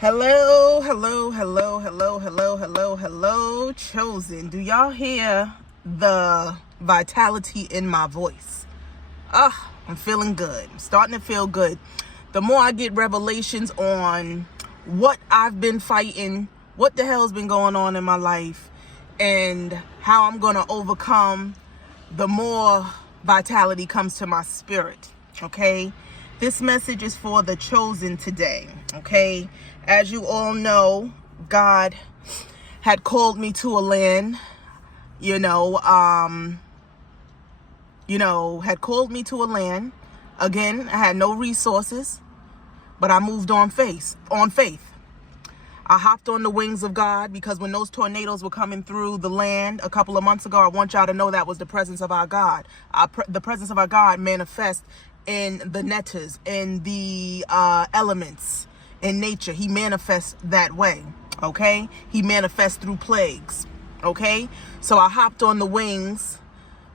Hello, hello, hello, hello, hello, hello, hello, chosen. Do y'all hear the vitality in my voice? I'm feeling good. I'm starting to feel good. The more I get revelations on what I've been fighting, what the hell's been going on in my life, and how I'm going to overcome, the more vitality comes to my spirit, okay? This message is for the chosen today, okay? As you all know, God had called me to a land, had called me to a land. Again, I had no resources, but I moved on faith. I hopped on the wings of God, because when those tornadoes were coming through the land a couple of months ago, I want y'all to know that was the presence of our God. The presence of our God manifests in the netters, in the elements, in nature. He manifests that way, okay? He manifests through plagues, okay? So I hopped on the wings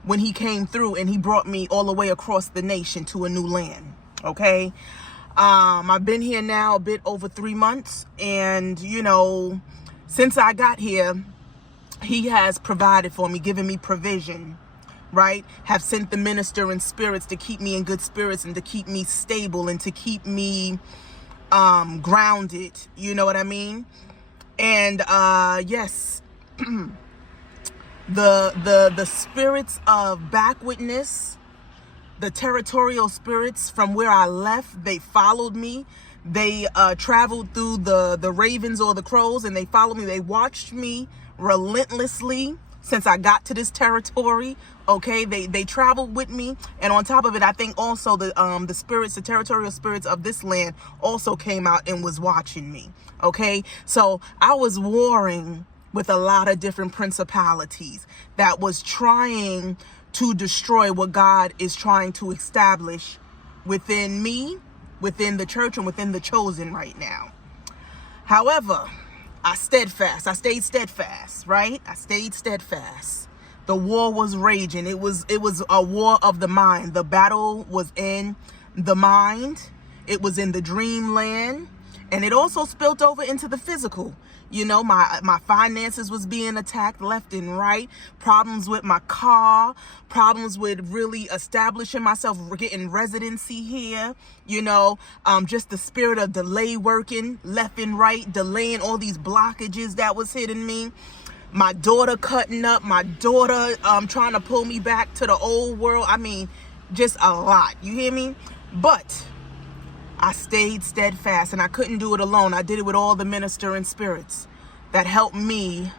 when he came through, and he brought me all the way across the nation to a new land, okay? I've been here now a bit over 3 months, and since I got here, he has provided for me, given me provision, right? Have sent the minister in spirits to keep me in good spirits, and to keep me stable, and to keep me grounded, you know what I mean? And yes, the spirits of backwardness, the territorial spirits from where I left, they followed me. They traveled through the ravens or the crows, and they followed me. They watched me relentlessly since I got to this territory. Okay, they traveled with me, and on top of it, I think also the territorial spirits of this land also came out and was watching me. Okay, so I was warring with a lot of different principalities that was trying to destroy what God is trying to establish within me, within the church, and within the chosen right now. However, I stayed steadfast, right? I stayed steadfast. The war was raging. It was a war of the mind. The battle was in the mind. It was in the dreamland, and it also spilt over into the physical. My finances was being attacked left and right. Problems with my car, problems with really establishing myself, getting residency here. Just the spirit of delay working left and right, delaying all these blockages that was hitting me. My daughter cutting up, my daughter trying to pull me back to the old world. I mean, just a lot. You hear me? But I stayed steadfast, and I couldn't do it alone. I did it with all the ministering spirits that helped me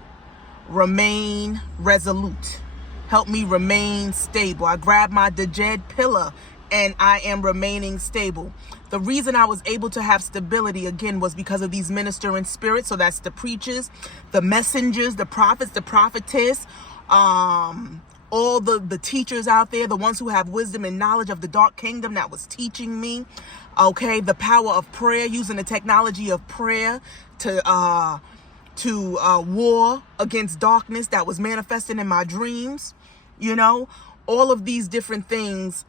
remain resolute, helped me remain stable. I grabbed my Dejed pillar, and I am remaining stable. The reason I was able to have stability, again, was because of these ministering spirits. So that's the preachers, the messengers, the prophets, the prophetess, all the teachers out there, the ones who have wisdom and knowledge of the dark kingdom that was teaching me. Okay, the power of prayer, using the technology of prayer to war against darkness that was manifesting in my dreams. All of these different things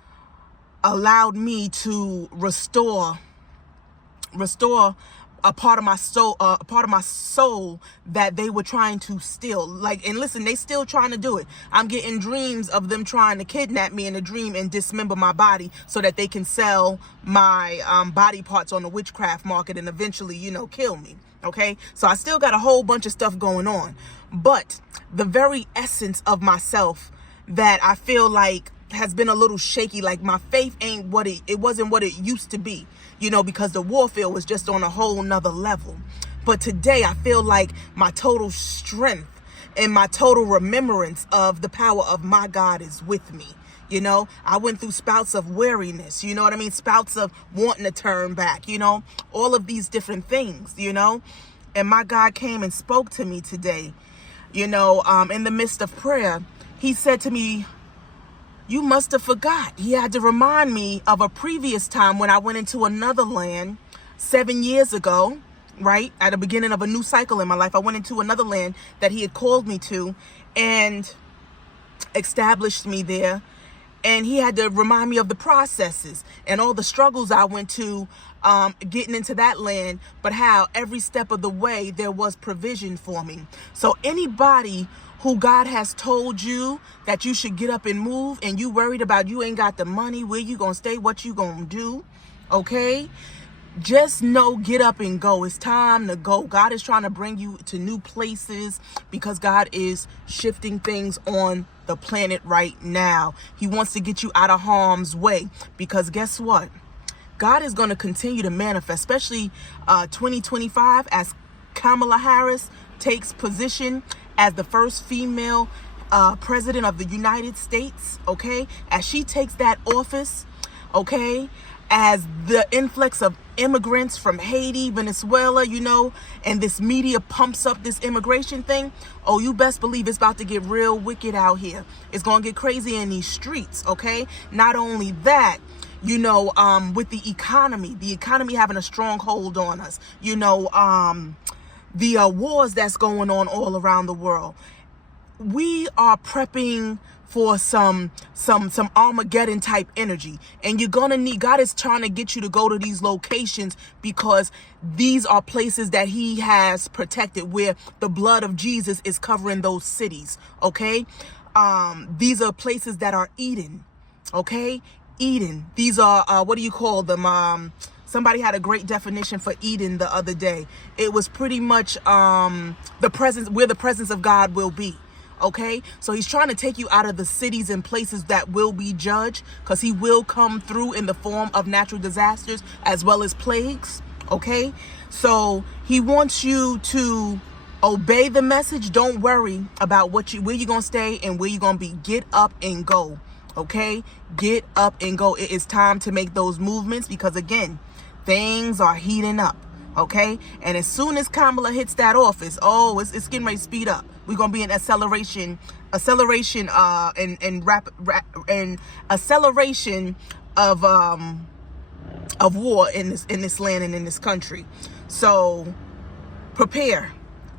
allowed me to restore a part of my soul that they were trying to steal. And listen, they still trying to do it. I'm getting dreams of them trying to kidnap me in a dream and dismember my body so that they can sell my body parts on the witchcraft market and eventually, kill me. Okay, so I still got a whole bunch of stuff going on, but the very essence of myself that I feel like has been a little shaky, like my faith ain't it wasn't what it used to be, because the warfare was just on a whole nother level. But today I feel like my total strength and my total remembrance of the power of my God is with me. I went through spouts of weariness, spouts of wanting to turn back, all of these different things, and my God came and spoke to me today, in the midst of prayer. He said to me, "You must have forgot." He had to remind me of a previous time when I went into another land 7 years ago, right? At the beginning of a new cycle in my life, I went into another land that he had called me to and established me there. And he had to remind me of the processes and all the struggles I went to getting into that land, but how every step of the way there was provision for me. So anybody who God has told you that you should get up and move, and you worried about you ain't got the money, where you gonna stay, what you gonna do, okay? Just know, get up and go. It's time to go. God is trying to bring you to new places because God is shifting things on the planet right now. He wants to get you out of harm's way, because guess what? God is going to continue to manifest, especially 2025, as Kamala Harris takes position as the first female president of the United States, okay? As she takes that office, okay, as the influx of immigrants from Haiti, Venezuela, you know, and this media pumps up this immigration thing, oh, you best believe it's about to get real wicked out here. It's going to get crazy in these streets, okay? Not only that, you know, with the economy having a strong hold on us, you know, the wars that's going on all around the world. We are prepping for some Armageddon type energy, and you're gonna need, God is trying to get you to go to these locations because these are places that he has protected, where the blood of Jesus is covering those cities, okay? These are places that are Eden, okay? Eden. These are what do you call them? Somebody had a great definition for Eden the other day. It was pretty much the presence, where the presence of God will be. Okay, so he's trying to take you out of the cities and places that will be judged, because he will come through in the form of natural disasters as well as plagues. Okay, so he wants you to obey the message. Don't worry about where you're gonna stay and where you're gonna be. Get up and go. Okay, get up and go. It is time to make those movements, because again, things are heating up. Okay, and as soon as Kamala hits that office, oh, it's getting ready to speed up. We're gonna be in acceleration, and acceleration of war in this land and in this country. So prepare,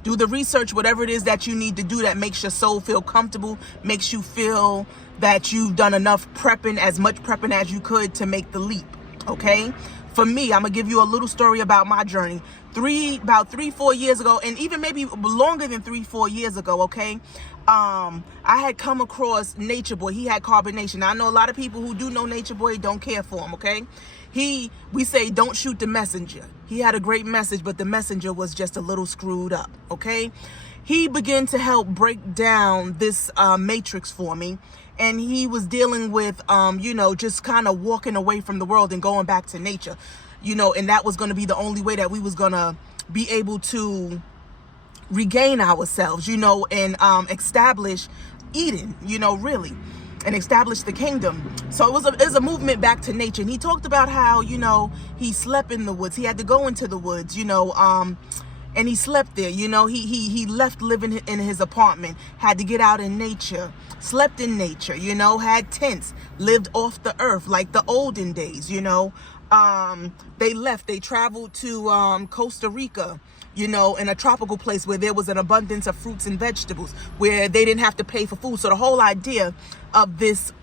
do the research, whatever it is that you need to do that makes your soul feel comfortable, makes you feel that you've done enough prepping, as much prepping as you could to make the leap. Okay. For me, I'm gonna give you a little story about my journey. About 3-4 years ago, and even maybe longer than 3-4 years ago, okay, I had come across Nature Boy. He had Carbonation. Now, I know a lot of people who do know Nature Boy don't care for him, okay? We say don't shoot the messenger. He had a great message, but the messenger was just a little screwed up, okay? He began to help break down this matrix for me. And he was dealing with, you know, just kind of walking away from the world and going back to nature, you know, and that was going to be the only way that we was going to be able to regain ourselves, you know, and establish Eden, you know, really, and establish the kingdom. So it was a movement back to nature. And he talked about how, you know, he slept in the woods. He had to go into the woods, you know, and he slept there, you know. He left living in his apartment, had to get out in nature, slept in nature, you know, had tents, lived off the earth like the olden days, you know. They traveled to Costa Rica, you know, in a tropical place where there was an abundance of fruits and vegetables, where they didn't have to pay for food. So the whole idea of this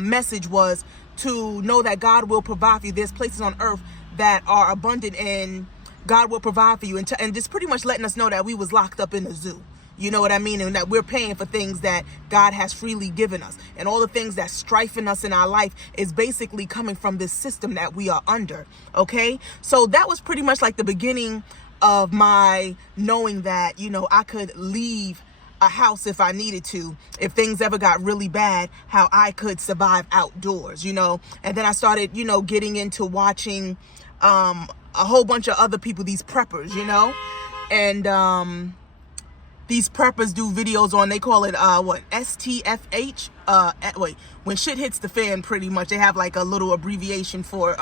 message was to know that God will provide for you. There's places on earth that are abundant, and God will provide for you, and just pretty much letting us know that we was locked up in a zoo. You know what I mean? And that we're paying for things that God has freely given us. And all the things that's strifing us in our life is basically coming from this system that we are under. Okay? So that was pretty much like the beginning of my knowing that, you know, I could leave a house if I needed to, if things ever got really bad, how I could survive outdoors, you know. And then I started, you know, getting into watching a whole bunch of other people, these preppers, you know. And these preppers do videos on, they call it STFH, when shit hits the fan, pretty much. They have like a little abbreviation for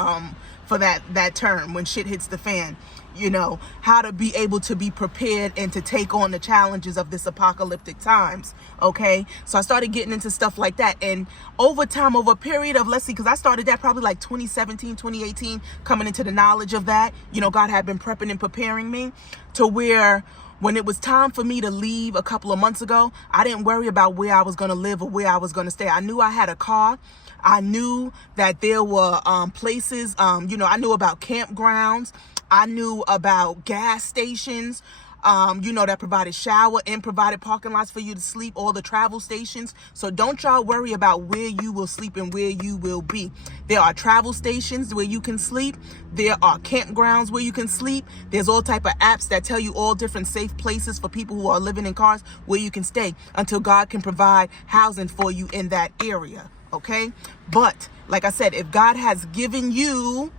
that term, when shit hits the fan, you know, how to be able to be prepared and to take on the challenges of this apocalyptic times. Okay, so I started getting into stuff like that, and over time, over a period of, let's see, because I started that probably like 2017, 2018, coming into the knowledge of that, you know, God had been prepping and preparing me to where When it was time for me to leave a couple of months ago, I didn't worry about where I was going to live or where I was going to stay. I knew I had a car. I knew that there were places, I knew about campgrounds. I knew about gas stations, that provided shower and provided parking lots for you to sleep, all the travel stations. So don't y'all worry about where you will sleep and where you will be. There are travel stations where you can sleep. There are campgrounds where you can sleep. There's all type of apps that tell you all different safe places for people who are living in cars where you can stay until God can provide housing for you in that area. Okay. But like I said, if God has given you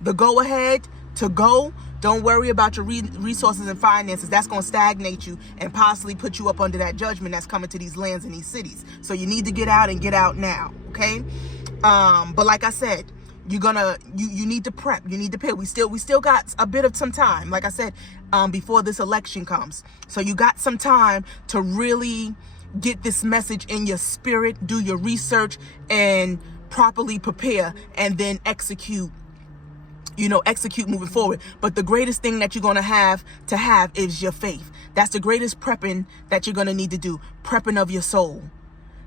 the go ahead to go, don't worry about your resources and finances. That's going to stagnate you and possibly put you up under that judgment that's coming to these lands and these cities. So you need to get out and get out now. Okay. But like I said, you need to prep. You need to pay. We still got a bit of some time. Like I said, before this election comes. So you got some time to really get this message in your spirit, do your research, and properly prepare, and then execute moving forward. But the greatest thing that you're going to have is your faith. That's the greatest prepping that you're going to need to do. Prepping of your soul,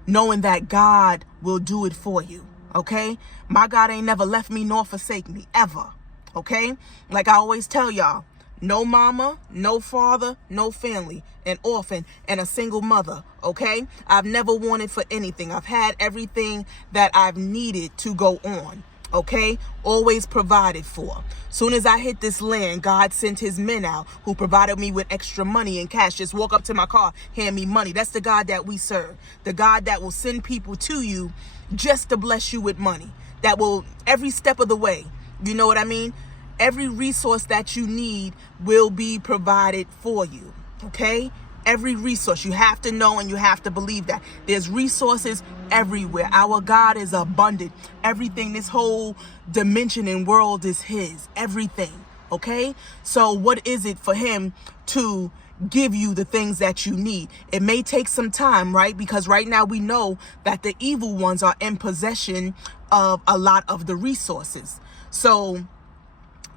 knowing that God will do it for you. Okay. My God ain't never left me nor forsake me ever. Okay. Like I always tell y'all, no mama, no father, no family, an orphan, and a single mother. Okay. I've never wanted for anything. I've had everything that I've needed to go on. Okay, always provided for. Soon as I hit this land, God sent his men out who provided me with extra money and cash. Just walk up to my car, hand me money. That's the God that we serve. The God that will send people to you just to bless you with money. That will, every step of the way. You know what I mean? Every resource that you need will be provided for you. Okay? Every resource. You have to know and you have to believe that there's resources everywhere. Our God is abundant. Everything, this whole dimension and world is his. Everything. Okay? So what is it for him to give you the things that you need? It may take some time, right? Because right now we know that the evil ones are in possession of a lot of the resources. So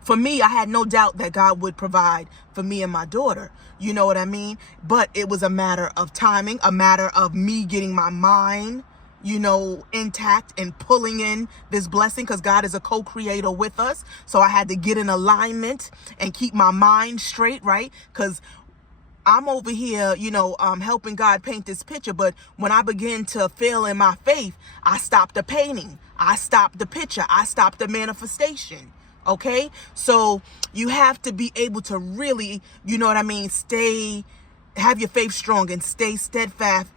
for me, I had no doubt that God would provide for me and my daughter. You know what I mean? But it was a matter of timing, a matter of me getting my mind, intact and pulling in this blessing, because God is a co-creator with us. So I had to get in alignment and keep my mind straight, right? Because I'm over here, helping God paint this picture. But when I begin to fail in my faith, I stopped the painting. I stopped the picture. I stopped the manifestation. Okay, so you have to be able to really, have your faith strong and stay steadfast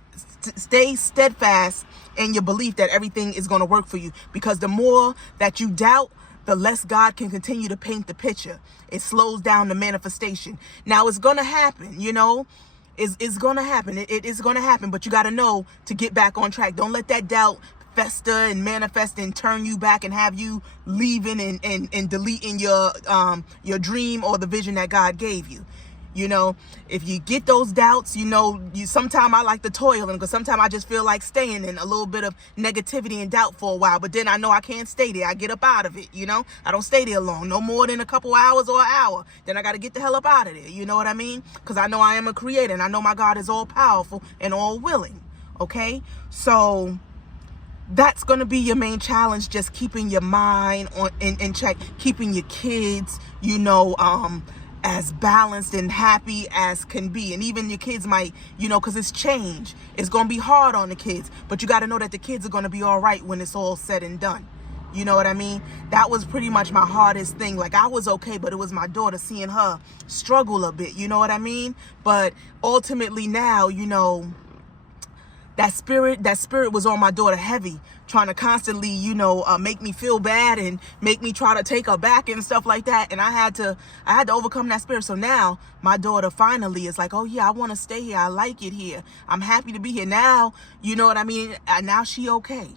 in your belief that everything is going to work for you. Because the more that you doubt, the less God can continue to paint the picture. It slows down the manifestation. Now it's going to happen, it's going to happen. It is going to happen, but you got to know to get back on track. Don't let that doubt fester and manifest and turn you back and have you leaving and deleting your dream or the vision that God gave you. If you get those doubts, sometimes I like to toil, and because sometimes I just feel like staying in a little bit of negativity and doubt for a while, but then I know I can't stay there. I get up out of it. I don't stay there long, no more than a couple hours or an hour. Then I got to get the hell up out of there. You know what I mean? Because I know I am a creator, and I know my God is all powerful and all willing. Okay. So that's going to be your main challenge, just keeping your mind in check, keeping your kids, as balanced and happy as can be. And even your kids might, because it's change. It's going to be hard on the kids, but you got to know that the kids are going to be all right when it's all said and done. You know what I mean? That was pretty much my hardest thing. Like, I was okay, but it was my daughter, seeing her struggle a bit. You know what I mean? But ultimately now, that spirit was on my daughter heavy, trying to constantly, make me feel bad and make me try to take her back and stuff like that. And I had to overcome that spirit. So now my daughter finally is like, oh yeah, I want to stay here. I like it here. I'm happy to be here now. You know what I mean? Now she okay.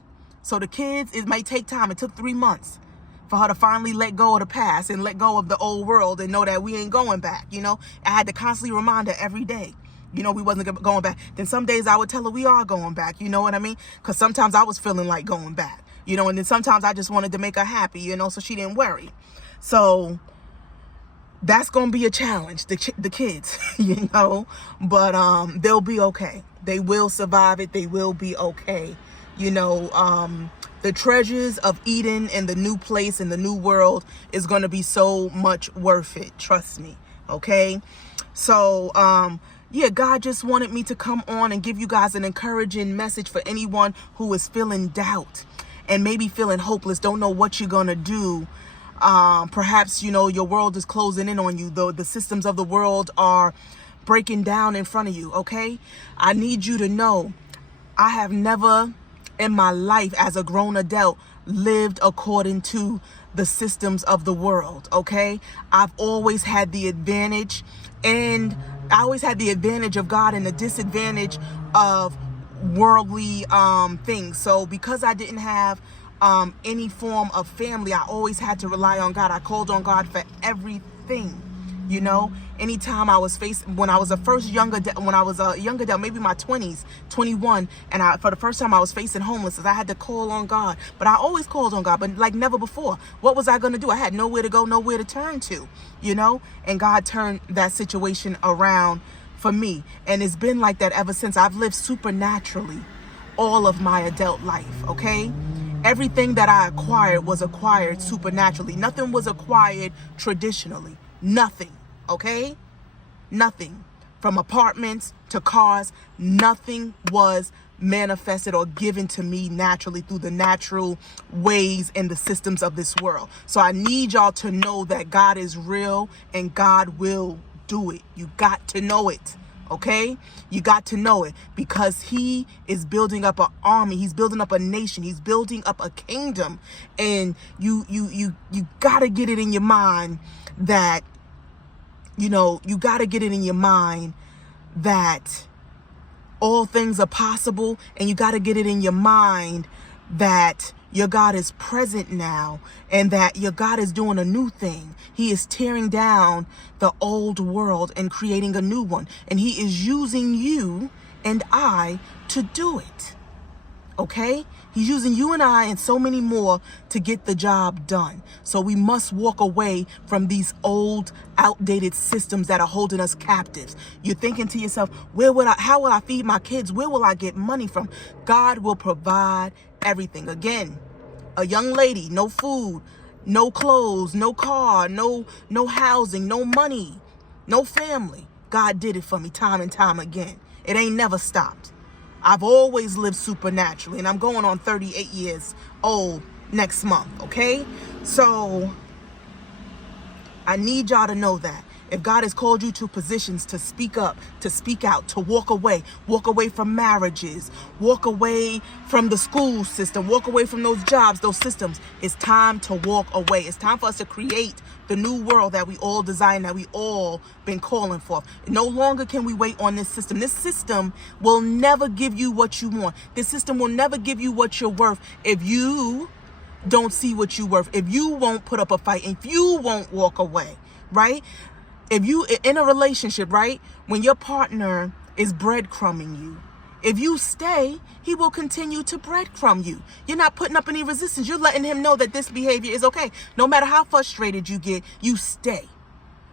So the kids, it may take time. It took 3 months for her to finally let go of the past and let go of the old world and know that we ain't going back. I had to constantly remind her every day. We wasn't going back. Then some days I would tell her we are going back. You know what I mean? Because sometimes I was feeling like going back, and then sometimes I just wanted to make her happy, so she didn't worry. So That's going to be a challenge, the kids, you know, but they'll be okay. They will survive it. They will be okay. You know, the treasures of Eden and the new place and the new world is going to be so much worth it. Trust me. Okay. So, yeah, God just wanted me to come on and give you guys an encouraging message for anyone who is feeling doubt and maybe feeling hopeless, don't know what you're going to do. Perhaps, you know, your world is closing in on you, though the systems of the world are breaking down in front of you. Okay. I need you to know I have never in my life as a grown adult lived according to the systems of the world. Okay. I've always had the advantage, and I always had the advantage of God and the disadvantage of worldly things. So because I didn't have any form of family, I always had to rely on God. I called on God for everything. You know, anytime I was when I was a young adult, maybe my 20s, 21, and for the first time I was facing homelessness, I had to call on God. But I always called on God, but like never before. What was I going to do? I had nowhere to go, nowhere to turn to, you know, and God turned that situation around for me. And it's been like that ever since. I've lived supernaturally all of my adult life. Okay. Everything that I acquired was acquired supernaturally. Nothing was acquired traditionally. Nothing. Okay? Nothing. From apartments to cars, nothing was manifested or given to me naturally through the natural ways and the systems of this world. So I need y'all to know that God is real and God will do it. You got to know it. Okay? You got to know it, because he is building up an army. He's building up a nation. He's building up a kingdom. And you got to get it in your mind that, you know, you got to get it in your mind that all things are possible, and you got to get it in your mind that your God is present now, and that your God is doing a new thing. He is tearing down the old world and creating a new one, and he is using you and I to do it. Okay? He's using you and I and so many more to get the job done. So we must walk away from these old, outdated systems that are holding us captives. You're thinking to yourself, how will I feed my kids? Where will I get money from? God will provide everything. Again, a young lady, no food, no clothes, no car, no housing, no money, no family. God did it for me time and time again. It ain't never stopped. I've always lived supernaturally, and I'm going on 38 years old next month, okay? So I need y'all to know that. If God has called you to positions to speak up, to speak out, to walk away from marriages, walk away from the school system, walk away from those jobs, those systems, it's time to walk away. It's time for us to create the new world that we all desire, that we all been calling for. No longer can we wait on this system. This system will never give you what you want. This system will never give you what you're worth if you don't see what you're worth, if you won't put up a fight, if you won't walk away, right? If you in a relationship, right, when your partner is breadcrumbing you, if you stay, he will continue to breadcrumb you. You're not putting up any resistance. You're letting him know that this behavior is okay. No matter how frustrated you get, you stay.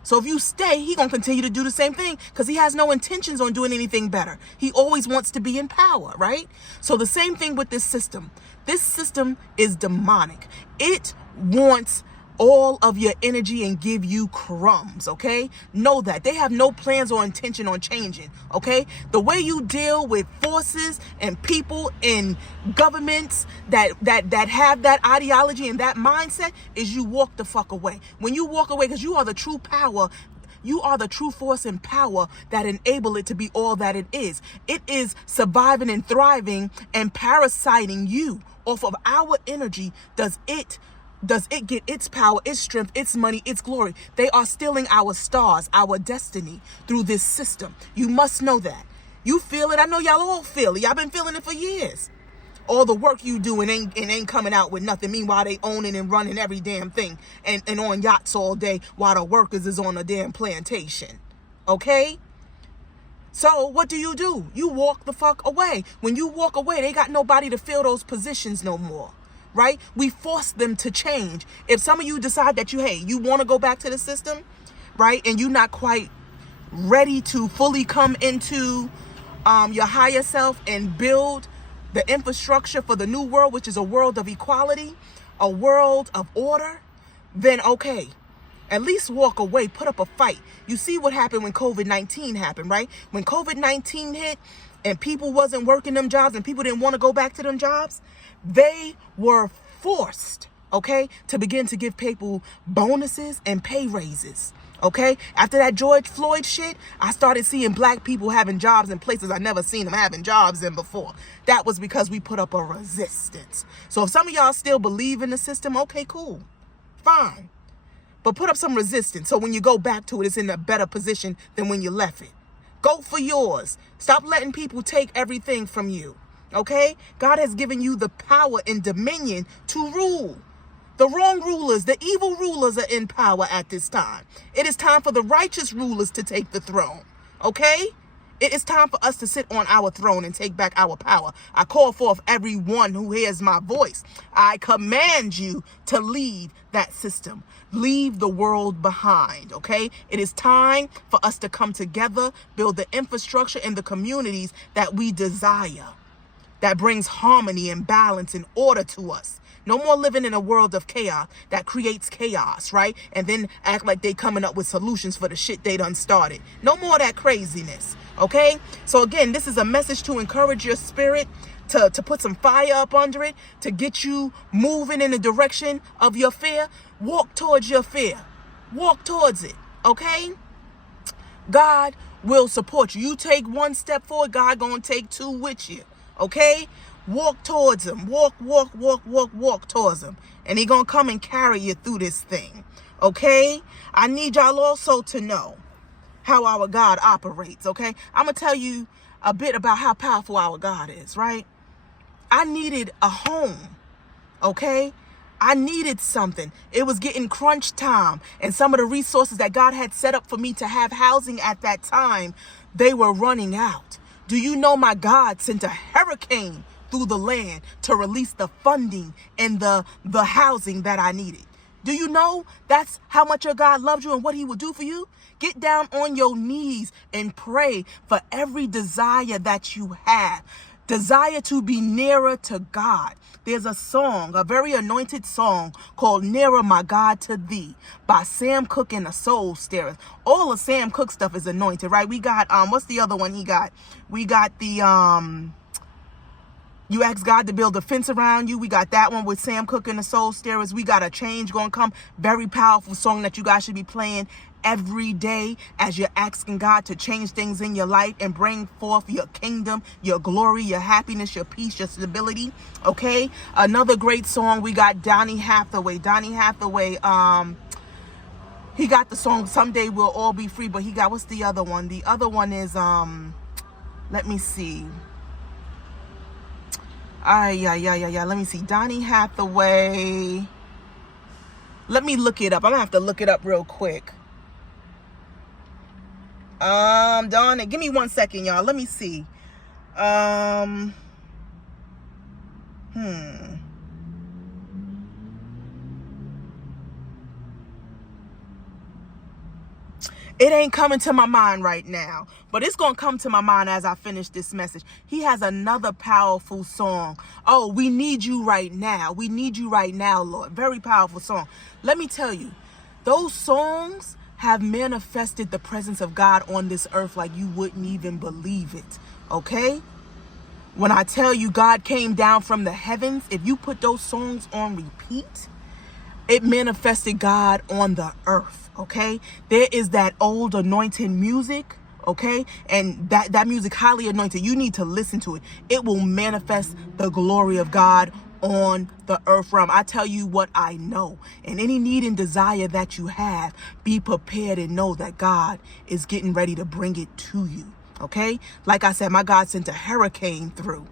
So if you stay, he's going to continue to do the same thing because he has no intentions on doing anything better. He always wants to be in power, right? So the same thing with this system. This system is demonic. It wants all of your energy and give you crumbs, okay? Know that. They have no plans or intention on changing, okay? The way you deal with forces and people in governments that have that ideology and that mindset is you walk the fuck away. When you walk away, because you are the true power, you are the true force and power that enable it to be all that it is. It is surviving and thriving and parasiting you off of our energy. Does it get its power, its strength, its money, its glory? They are stealing our stars, our destiny through this system. You must know that. You feel it. I know y'all all feel it. Y'all been feeling it for years. All the work you do and ain't coming out with nothing. Meanwhile, they owning and running every damn thing and on yachts all day while the workers is on a damn plantation. Okay? So what do? You walk the fuck away. When you walk away, they got nobody to fill those positions no more. Right? We force them to change. If some of you decide that you want to go back to the system, right? And you're not quite ready to fully come into your higher self and build the infrastructure for the new world, which is a world of equality, a world of order, then okay, at least walk away, put up a fight. You see what happened when COVID-19 happened, right? When COVID-19 hit and people wasn't working them jobs and people didn't want to go back to them jobs, they were forced, okay, to begin to give people bonuses and pay raises. Okay, after that George Floyd shit, I started seeing black people having jobs in places I never seen them having jobs in before. That was because we put up a resistance. So if some of y'all still believe in the system, okay, cool, fine. But put up some resistance so when you go back to it, it's in a better position than when you left it. Go for yours. Stop letting people take everything from you. Okay? God has given you the power and dominion to rule. The wrong rulers, the evil rulers are in power at this time. It is time for the righteous rulers to take the throne. Okay? It is time for us to sit on our throne and take back our power. I call forth everyone who hears my voice. I command you to leave that system. Leave the world behind, okay? It is time for us to come together, build the infrastructure in the communities that we desire, that brings harmony and balance and order to us. No more living in a world of chaos that creates chaos, right? And then act like they coming up with solutions for the shit they done started. No more of that craziness, okay? So again, this is a message to encourage your spirit, to put some fire up under it, to get you moving in the direction of your fear. Walk towards your fear. Walk towards it, okay? God will support you. You take one step forward, God gonna take two with you, okay? Walk towards him. Walk towards him. And he gonna come and carry you through this thing. Okay? I need y'all also to know how our God operates. Okay? I'm gonna tell you a bit about how powerful our God is, right? I needed a home. Okay? I needed something. It was getting crunch time. And some of the resources that God had set up for me to have housing at that time, they were running out. Do you know my God sent a hurricane through the land to release the funding and the housing that I needed? Do you know that's how much your God loves you and what he will do for you? Get down on your knees and pray for every desire that you have. Desire to be nearer to God. There's a song, a very anointed song called Nearer My God to Thee by Sam Cooke and the Soul Stirrers. All of Sam Cooke stuff is anointed, right? We got, what's the other one he got? We got the, You Ask God to Build a Fence Around You. We got that one with Sam Cooke and the Soul Stirrers. We got A Change Gonna Come. Very powerful song that you guys should be playing every day as you're asking God to change things in your life and bring forth your kingdom, your glory, your happiness, your peace, your stability. Okay? Another great song, we got Donny Hathaway. Donny Hathaway, he got the song Someday We'll All Be Free, but he got, what's the other one? The other one is, let me see. Let me see. Donny Hathaway. Let me look it up. I'm gonna have to look it up real quick. Darn it. Give me 1 second, y'all. Let me see. It ain't coming to my mind right now, but it's going to come to my mind as I finish this message. He has another powerful song. Oh, we need you right now. We need you right now, Lord. Very powerful song. Let me tell you, those songs have manifested the presence of God on this earth like you wouldn't even believe it. Okay? When I tell you God came down from the heavens, if you put those songs on repeat, it manifested God on the earth. Okay, there is that old anointed music, okay, and that music highly anointed. You need to listen to it. It will manifest the glory of God on the earth realm. I tell you what I know, and any need and desire that you have, be prepared and know that God is getting ready to bring it to you. Okay, like I said, my God sent a hurricane through.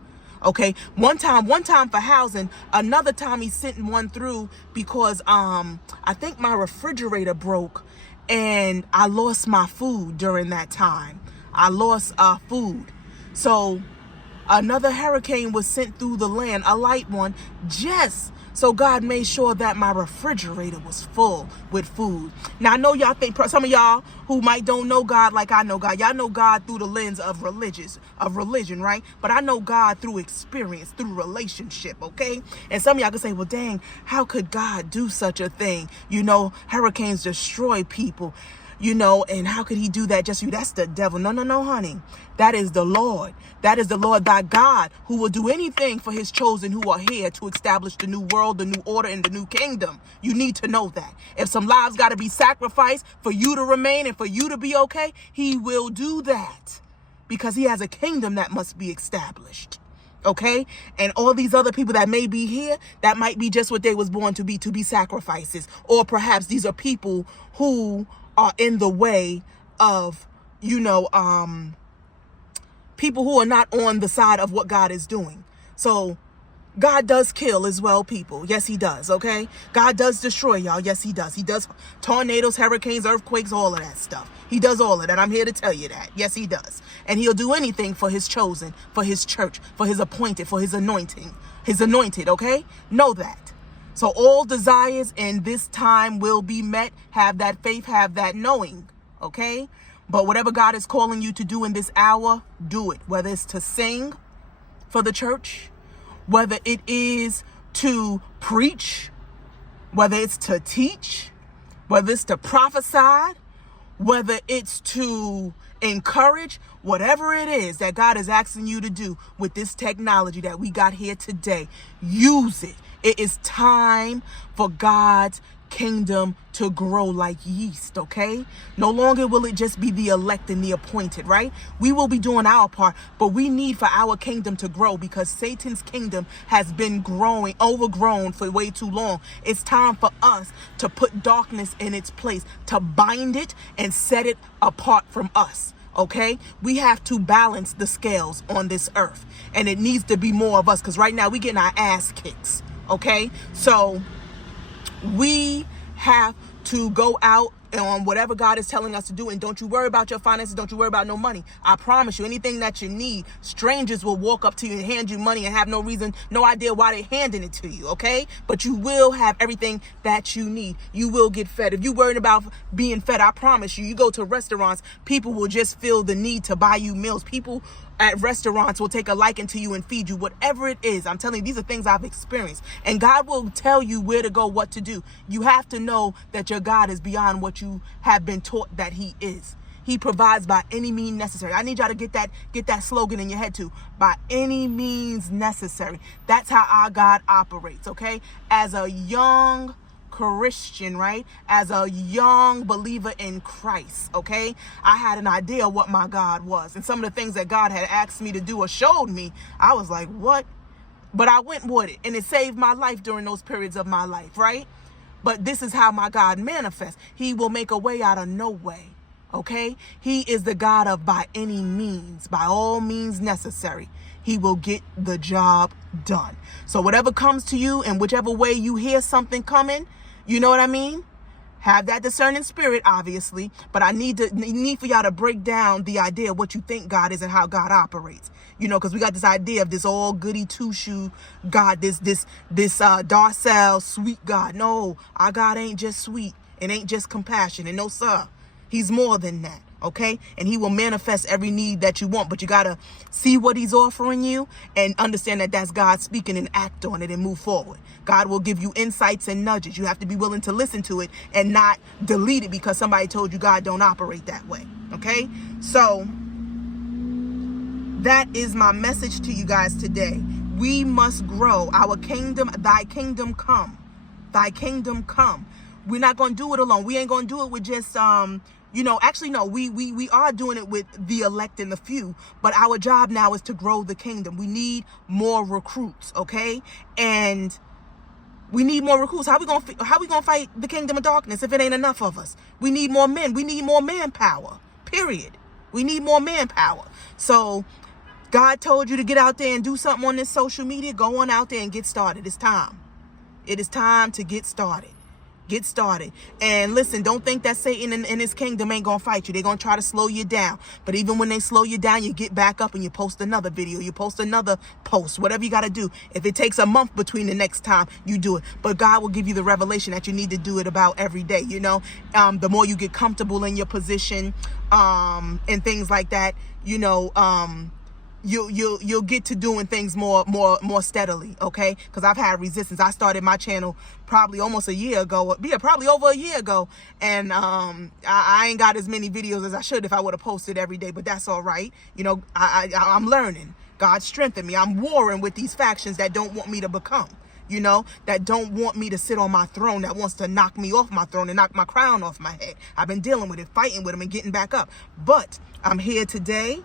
Okay, one time for housing, another time he sent one through because I think my refrigerator broke and I lost my food during that time. I lost food. So another hurricane was sent through the land, a light one, just So God made sure that my refrigerator was full with food. Now, I know y'all think, some of y'all who might don't know God like I know God, y'all know God through the lens of religion, right? But I know God through experience, through relationship, okay? And some of y'all can say, well, dang, how could God do such a thing? You know, hurricanes destroy people. You know, and how could he do that just for you? That's the devil. No, no, no, honey. That is the Lord. That is the Lord thy God, who will do anything for his chosen who are here to establish the new world, the new order, and the new kingdom. You need to know that. If some lives got to be sacrificed for you to remain and for you to be okay, he will do that because he has a kingdom that must be established. Okay? And all these other people that may be here, that might be just what they was born to be sacrifices. Or perhaps these are people who are in the way of, you know, people who are not on the side of what God is doing. So God does kill as well, people. Yes, he does, okay? God does destroy, y'all. Yes, he does. He does tornadoes, hurricanes, earthquakes, all of that stuff. He does all of that. I'm here to tell you that. Yes, he does. And he'll do anything for his chosen, for his church, for his appointed, for his anointed, okay? Know that. So all desires in this time will be met. Have that faith, have that knowing, okay? But whatever God is calling you to do in this hour, do it. Whether it's to sing for the church, whether it is to preach, whether it's to teach, whether it's to prophesy, whether it's to encourage, whatever it is that God is asking you to do with this technology that we got here today, use it. It is time for God's kingdom to grow like yeast, okay? No longer will it just be the elect and the appointed, right? We will be doing our part, but we need for our kingdom to grow because Satan's kingdom has been overgrown for way too long. It's time for us to put darkness in its place, to bind it and set it apart from us. Okay, we have to balance the scales on this earth, and it needs to be more of us because right now we getting our ass kicks. Okay, so we have to go out on whatever God is telling us to do. And don't you worry about your finances. Don't you worry about no money. I promise you, anything that you need, strangers will walk up to you and hand you money and have no reason, no idea why they're handing it to you, okay? But you will have everything that you need. You will get fed. If you're worried about being fed, I promise you, you go to restaurants, people will just feel the need to buy you meals. People at restaurants will take a liking to you and feed you, whatever it is. I'm telling you, these are things I've experienced. And God will tell you where to go, what to do. You have to know that your God is beyond what you have been taught that he is. He provides by any means necessary. I need y'all to get that slogan in your head too. By any means necessary. That's how our God operates, okay? As a young Christian, right? As a young believer in Christ, okay? I had an idea what my God was. And some of the things that God had asked me to do or showed me, I was like, what? But I went with it. And it saved my life during those periods of my life, right? But this is how my God manifests. He will make a way out of no way, okay? He is the God of by any means, by all means necessary. He will get the job done. So whatever comes to you and whichever way you hear something coming, you know what I mean? Have that discerning spirit, obviously, but I need for y'all to break down the idea of what you think God is and how God operates. You know, because we got this idea of this all goody two-shoe God, this docile, sweet God. No, our God ain't just sweet. It ain't just compassionate. No, sir. He's more than that. Okay, and he will manifest every need that you want, but you gotta see what he's offering you and understand that that's God speaking and act on it and move forward. God will give you insights and nudges. You have to be willing to listen to it and not delete it because somebody told you God don't operate that way. Okay, so that is my message to you guys today. We must grow our kingdom. Thy kingdom come. Thy kingdom come. We're not gonna do it alone. We ain't gonna do it with just you know, actually, no, we are doing it with the elect and the few, but our job now is to grow the kingdom. We need more recruits, okay? And we need more recruits. How we gonna fight the kingdom of darkness if it ain't enough of us? We need more men. We need more manpower, period. We need more manpower. So God told you to get out there and do something on this social media. Go on out there and get started. It's time. It is time to get started. Get started. And listen, don't think that Satan and his kingdom ain't gonna fight you. They're gonna try to slow you down. But even when they slow you down, you get back up and you post another video. You post another post. Whatever you gotta do. If it takes a month between the next time, you do it. But God will give you the revelation that you need to do it about every day, you know. The more you get comfortable in your position, and things like that, you know, you'll get to doing things more steadily, okay? Because I've had resistance. I started my channel probably almost a year ago. Yeah, probably over a year ago. And I ain't got as many videos as I should if I would have posted every day, but that's all right. You know, I'm learning. God strengthened me. I'm warring with these factions that don't want me to become, you know, that don't want me to sit on my throne, that wants to knock me off my throne and knock my crown off my head. I've been dealing with it, fighting with them and getting back up. But I'm here today.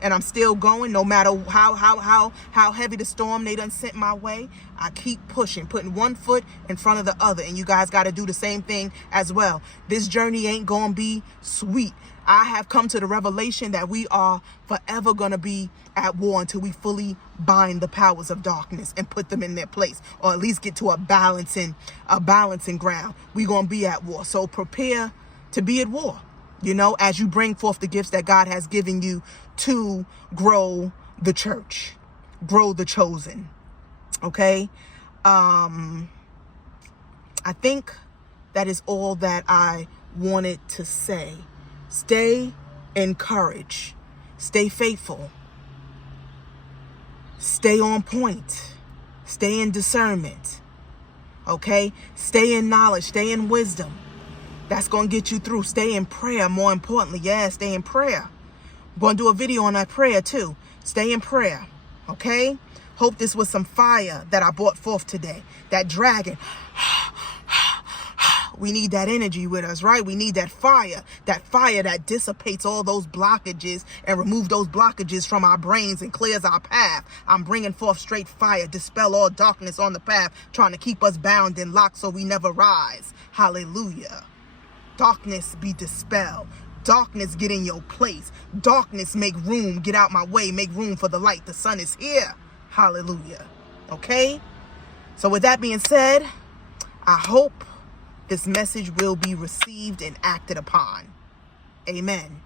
And I'm still going, no matter how heavy the storm they done sent my way. I keep pushing, putting one foot in front of the other. And you guys got to do the same thing as well. This journey ain't going to be sweet. I have come to the revelation that we are forever going to be at war until we fully bind the powers of darkness and put them in their place, or at least get to a balancing ground. We're going to be at war. So prepare to be at war, you know, as you bring forth the gifts that God has given you to grow the church, grow the chosen. Okay. I think that is all that I wanted to say. Stay encouraged, stay faithful, stay on point, stay in discernment. Okay. Stay in knowledge, stay in wisdom. That's going to get you through. Stay in prayer. More importantly, yeah, stay in prayer. I'm going to do a video on that prayer too. Stay in prayer. Okay. Hope this was some fire that I brought forth today. That dragon. We need that energy with us, right? We need that fire that dissipates all those blockages and remove those blockages from our brains and clears our path. I'm bringing forth straight fire, dispel all darkness on the path, trying to keep us bound and locked so we never rise. Hallelujah. Darkness be dispelled. Darkness get in your place. Darkness make room, get out my way, make room for the light. The sun is here. Hallelujah. Okay? So with that being said, I hope this message will be received and acted upon. Amen.